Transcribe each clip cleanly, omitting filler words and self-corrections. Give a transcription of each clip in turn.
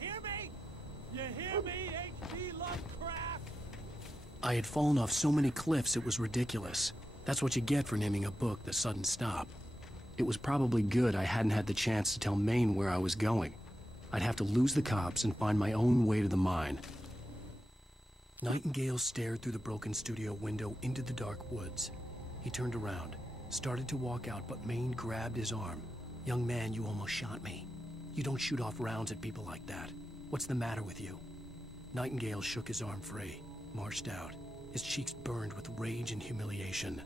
hear me? You hear me, H.P. Lovecraft? I had fallen off so many cliffs it was ridiculous. That's what you get for naming a book The Sudden Stop. It was probably good I hadn't had the chance to tell Maine where I was going. I'd have to lose the cops and find my own way to the mine. Nightingale stared through the broken studio window into the dark woods. He turned around, started to walk out, but Maine grabbed his arm. "Young man, you almost shot me. You don't shoot off rounds at people like that. What's the matter with you?" Nightingale shook his arm free, marched out. His cheeks burned with rage and humiliation.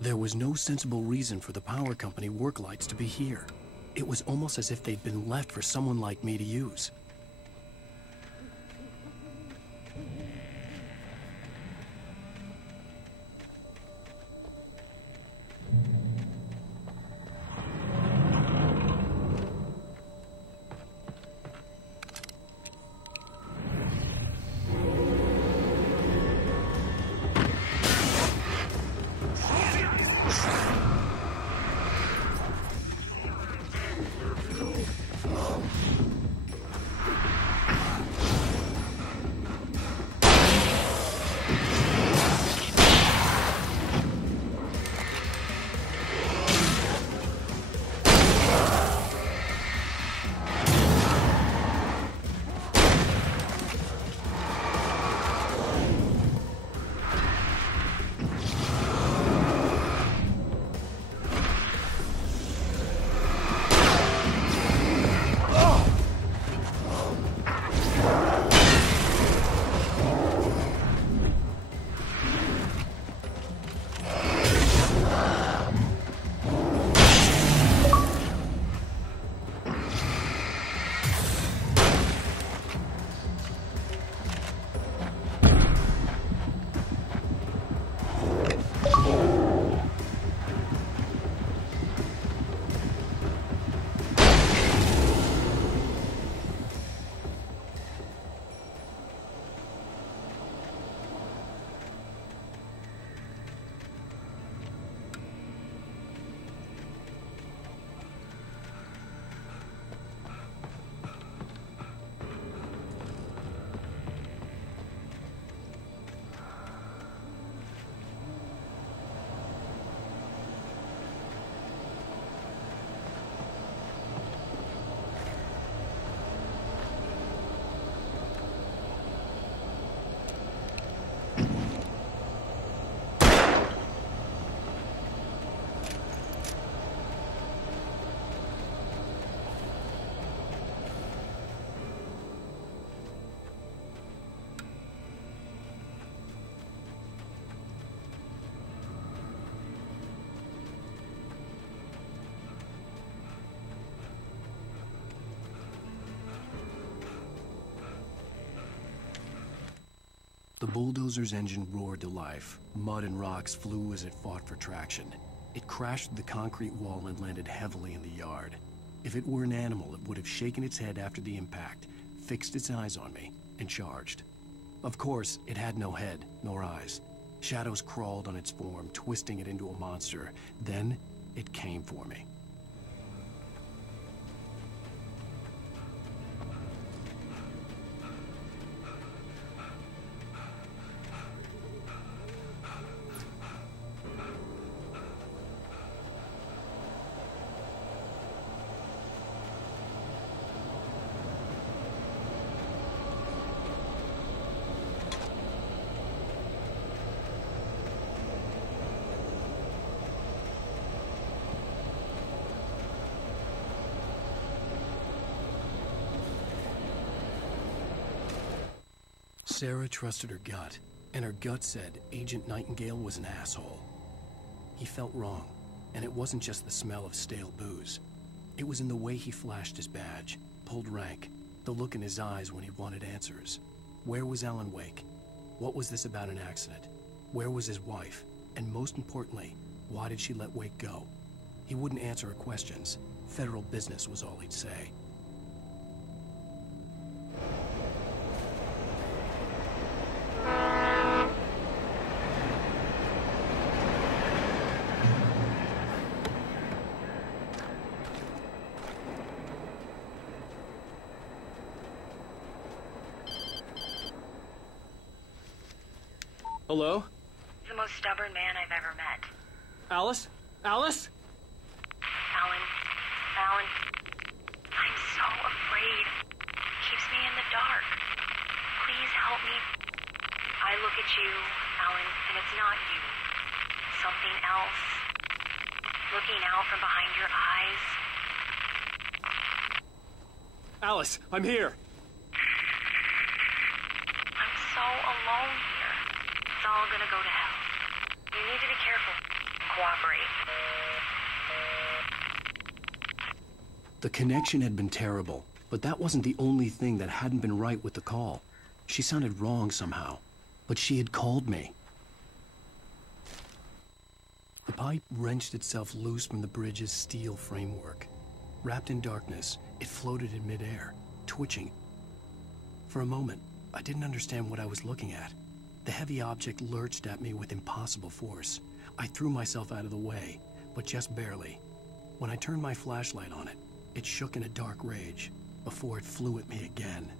There was no sensible reason for the power company work lights to be here. It was almost as if they'd been left for someone like me to use. The bulldozer's engine roared to life. Mud and rocks flew as it fought for traction. It crashed through the concrete wall and landed heavily in the yard. If it were an animal, it would have shaken its head after the impact, fixed its eyes on me, and charged. Of course, it had no head, nor eyes. Shadows crawled on its form, twisting it into a monster. Then, it came for me. Sarah trusted her gut, and her gut said Agent Nightingale was an asshole. He felt wrong, and it wasn't just the smell of stale booze. It was in the way he flashed his badge, pulled rank, the look in his eyes when he wanted answers. Where was Alan Wake? What was this about an accident? Where was his wife? And most importantly, why did she let Wake go? He wouldn't answer her questions. Federal business was all he'd say. Hello? The most stubborn man I've ever met. Alice? Alice? Alan. Alan. I'm so afraid. It keeps me in the dark. Please help me. I look at you, Alan, and it's not you. Something else. Looking out from behind your eyes. Alice, I'm here. I'm so alone here. It's all gonna go to hell. You need to be careful. Cooperate. The connection had been terrible, but that wasn't the only thing that hadn't been right with the call. She sounded wrong somehow, but she had called me. The pipe wrenched itself loose from the bridge's steel framework. Wrapped in darkness, it floated in midair, twitching. For a moment, I didn't understand what I was looking at. The heavy object lurched at me with impossible force. I threw myself out of the way, but just barely. When I turned my flashlight on it, it shook in a dark rage before it flew at me again.